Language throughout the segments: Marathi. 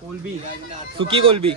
कोलबी, सुकी कोलबी.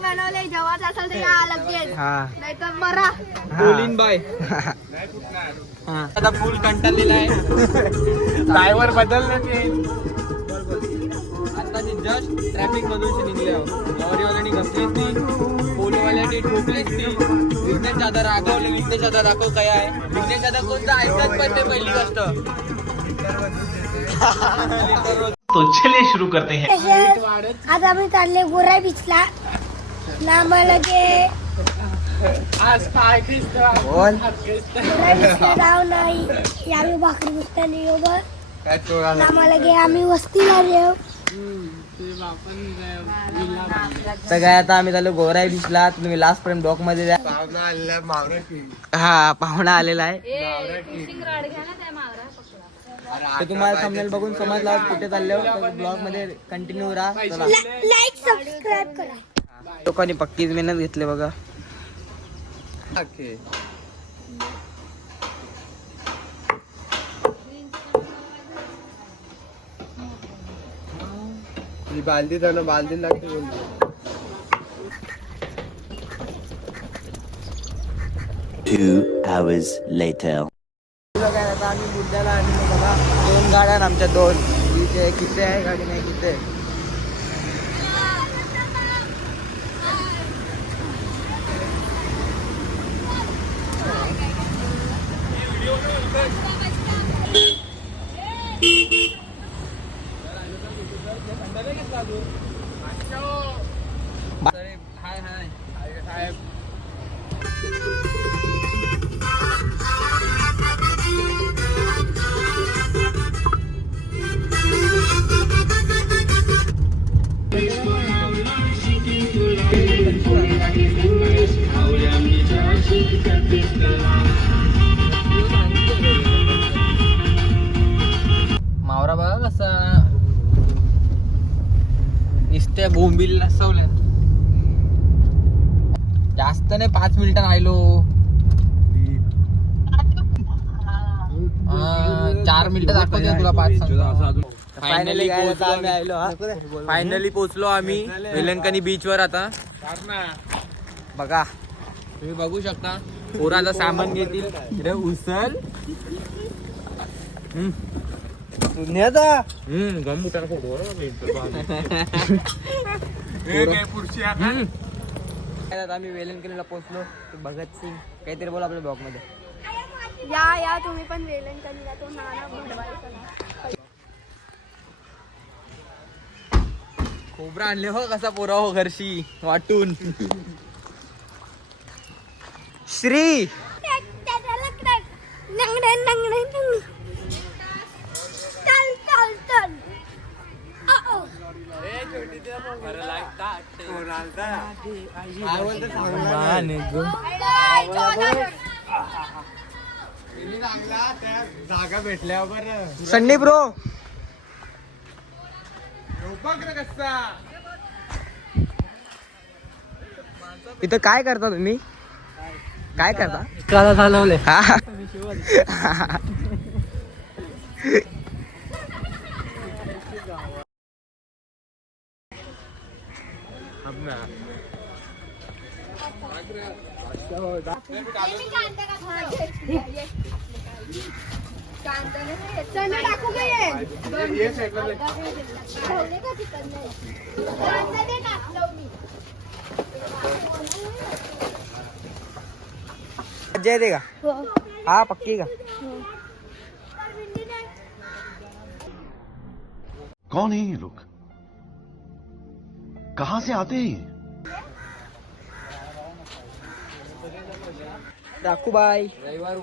बनवले जेव्हा असेल ते या लगेच. नाही तर मरा. बोलीन बाय. आता फुल कंटाळलेला आहे. ड्रायव्हर बदलले. आता जस्ट ट्रॅफिक मधून निघले आहोत. लॉरीवाल्यानी घसलीच नाही, पोलीवाल्यानी ठोकलेच नाही. विघ्नेश दादा रागवले. विघ्नेश दादा रागव काय आहे. विघ्नेश दादा कोणतं ऐकत पण ते पहिली गोष्ट. तो चलिए शुरू करते हैं. आज आम्ही चालले गोराई बीचला. आम्हाला जे आज काय गोराई बीचला जाऊ नाही. आम्ही भाकरी बुसताना येऊ बघ. आम्हाला गे आम्ही वस्तीला येऊ. तर काय आता आम्ही झालो गोराई बीचला. तुम्ही लास्ट पर्यंत ब्लॉक मध्ये द्या. हा पाहुणा आलेला आहे. ते तुम्हाला थंबनेल बघून समजला कुठे चालले हो. ब्लॉग मध्ये कंटिन्यू राहा. लाईक सबस्क्राईब करा. लोकांनी पक्कीच मेहनत घेतली बघा. बालदी जाणं बालदी लागते. 2 hours later. आता आम्ही बुद्ध्याला आणि बघा 2 गाड्या आमच्या 2. किती आहे गाडी नाही किती. मावरा बघा कसा नुसत्या बोंबील नसवल्या. जास्त नाही 5 मिनिटं राहिलो. 4 मिनिटं दाखवते तुला 5 सांगतो. फायनली पोहोचलो आम्ही वेलंकणी बीच वर. आता बघा तुम्ही बघू शकता. पोराचा सामान घेतील. उचल आम्ही वेलंकणीला पोहोचलो. भगतसिंग काहीतरी बोला आपल्या ब्लॉग मध्ये. या तुम्ही पण वेलंकणीला. तो नाना भडवायचा. खोबरा आणले हो कसा पोरा हो घरशी वाटून. श्री जागा भेटल्यावर संडी ब्रो इथं काय करता तुम्ही. काय करता. चालवले. मजा येते का. हा पक्की का. कौन है ये लोग, कहां से आते हैं. राखूबाई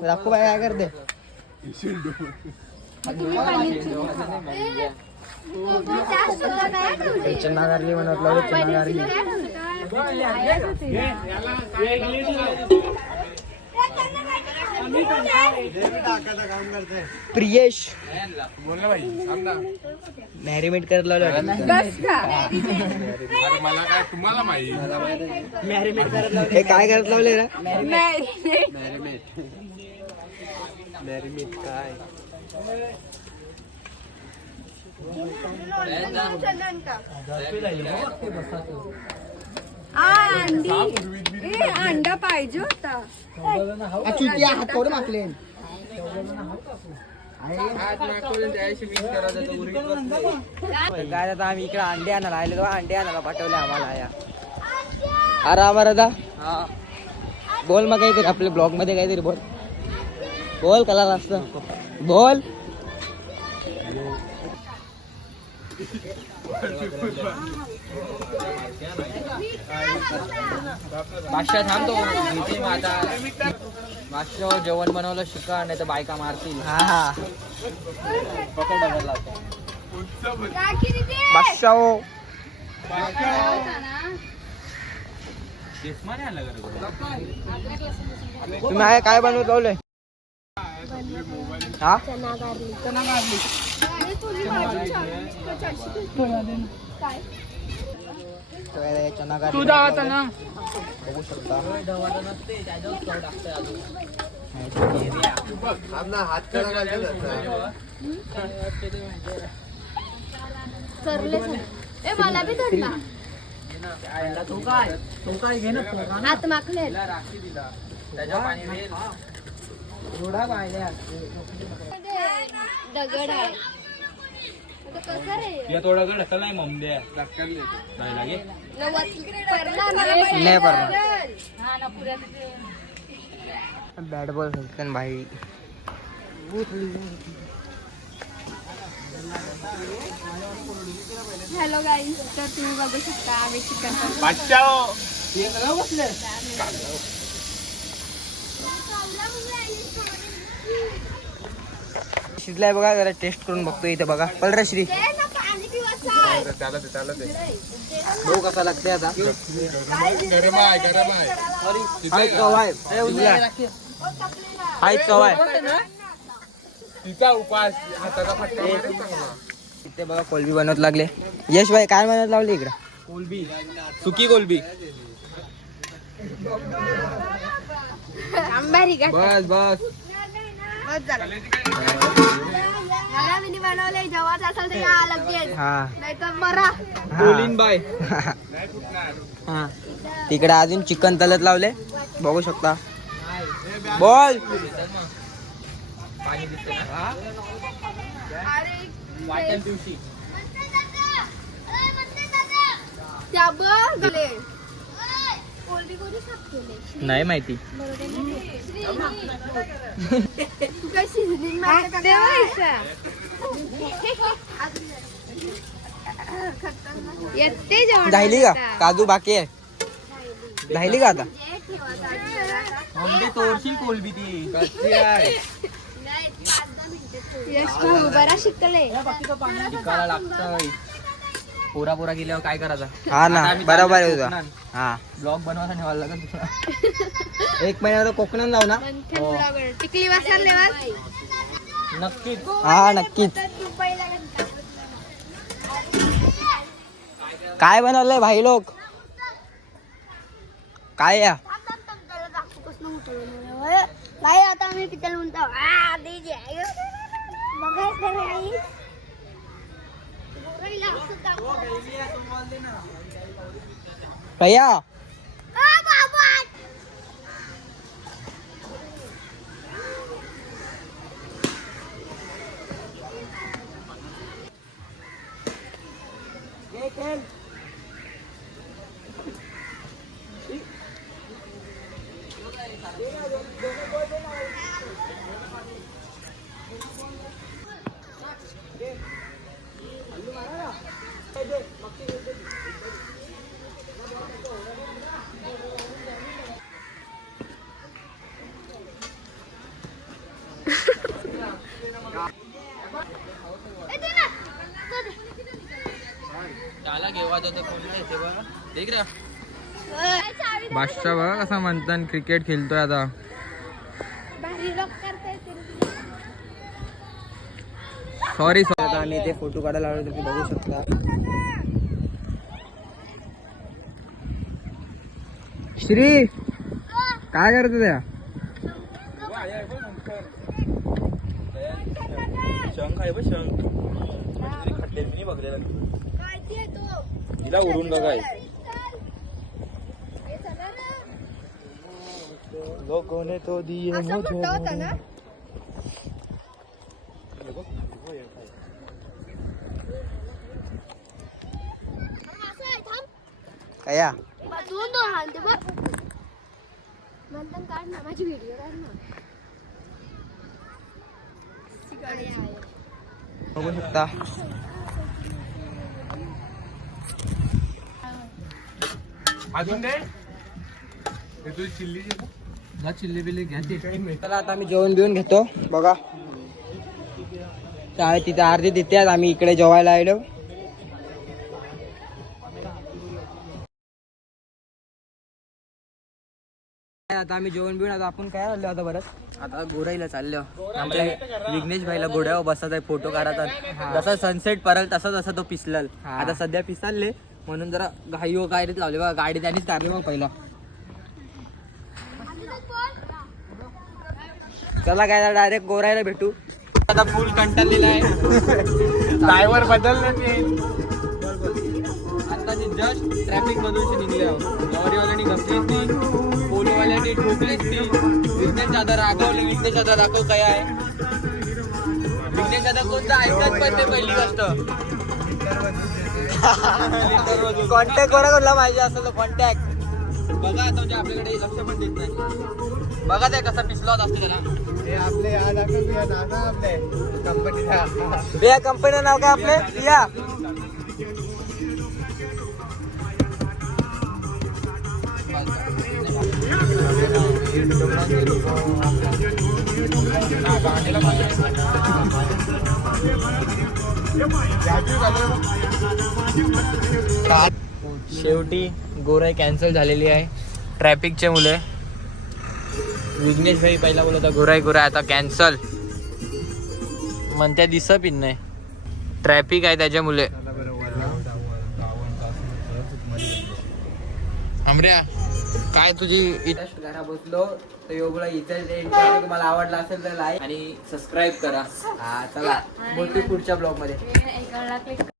काय करते. चन्नागारली म्हणत चन्नागारली. प्रियेश मॅरिमेट करायला मला काय तुम्हाला माहिती. मॅरिमेट करायला हे काय करत लावले ना. मॅरिमेट काय अंडा पाहिजे होता. काय आता आम्ही इकडे अंडे आणायला आलेलो, अंडे आणायला पाठवले आम्हाला या. अरे आम्हाला दा बोल मग काहीतरी आपल्या ब्लॉग मध्ये काहीतरी बोल बोल कला असत बोल. बादशाह थांबतो इथे मग आता. बादशाह जेवण बनवलं शिका नाही तर बायका मारतील. बादशाह तुम्ही आहे काय बनवत लावलंय? हा बघू शकता. मला बी धरला हात माखले. दगड आहे नाही बॅट बॉल खेळतात भाई. हॅलो गाईज, तर तुम्ही बघू शकता आम्ही चिकन शिजलाय बघा, जरा टेस्ट करून बघतो इथे बघा. पलरा श्री भाऊ कसा लागते आता. हाय कवाय तिचा उपास हाताचा फटका मारेल चांगला. इथे बघा कोलबी बनवत लागले. यश भाई काय बनवत लावले इकडं? कोलबी, सुकी कोलबी. बस बस बनवले जेव्हा असेल ते या लगेच हा नाही तर मरा. बोलीन बाय. हा तिकडे अजून चिकन तलत लावले बघू शकता. बोल त्या बघले नाही माहिती. तू काय शिजली येते जेवण झाली का काजू बाकी आहे? झाली का आता? तोडशील कोलबी ती बरा शिकले शिकायला लागतंय. पोरा पोरा गेल्यावर काय करायचं? हा ना बरोबर आहे तुझा. हा ब्लॉग बनवायला ठेवायला लागत. एक महिन्यावर कोकणात जाऊ ना. टिकली वासरले नक्कीच. हा नक्कीच. काय बनवलंय भाई लोक? काय या नाही आता आम्ही किती म्हणतो भैया बादशाह बघा कसा म्हणतात क्रिकेट खेळतोय आता. सॉरी आता आम्ही इथे फोटो काढायला आलो तुम्ही बघू शकता. श्री काय करतो त्या? शंख आहे बघ शंख. तिला उडून बघाय लोगों ने तो दिए असा मोठा होता ना कया दोन हालते बघ नंतर काढ ना माझी व्हिडिओ काढ ना बघू शकता अजून दे तुझी चिल्ली चिल्ली बिल्ली घ्या चला आता आम्ही जेवण बिवून घेतो बघा काय तिथे अर्धी तिथे आम्ही इकडे जेवायला आलो आता आम्ही जेवण बिवून आता आपण काय आलो आता परत आता गोराईला चाललो आमच्या विघ्नेश भाईला घोड्यावर बसत आहे फोटो काढतात जसा सनसेट परल तसा तो पिसलल आता सध्या पिसालले म्हणून जरा घाई व काय लावले बघा गाडी त्यांनीच काढली बघ पहिला चला काय डायरेक्ट गोरायला भेटू आता फुल कंटाळलेला आहे ड्रायव्हर बदललं ते आता जस्ट ट्रॅफिक मधून निघले लॉरीवाल्यांनी घसलीच नाही पोलोवाल्यांनी ठोकलेच नाही विघ्नेश दादा रागवले विघ्नेश दादा रागव काय आहे विघ्नेश दादा कोणता ऐकत पण ते पहिली गोष्ट कॉन्टॅक्ट कोणाला पाहिजे असं तर कॉन्टॅक्ट बघा आता म्हणजे आपल्याकडे लक्ष पण देत नाही बघा ते कसा पिसला होत असतो त्याला आपले आपले कंपनीचा या कंपनीचं नाव काय आपले या शेवटी गोराई कॅन्सल झालेली आहे ट्रॅफिकच्या मुले विघ्नेश भाई पहिला बोलत होता गोराई आता कॅन्सल म्हणत्या दिसत पिन नाही ट्रॅफिक आहे त्याच्यामुळे आमऱ्या काय तुझी घरा बसलो तर योगला इथे तुम्हाला आवडला असेल तर लाईक आणि सबस्क्राईब करा हा चला बोलतो पुढच्या ब्लॉग मध्ये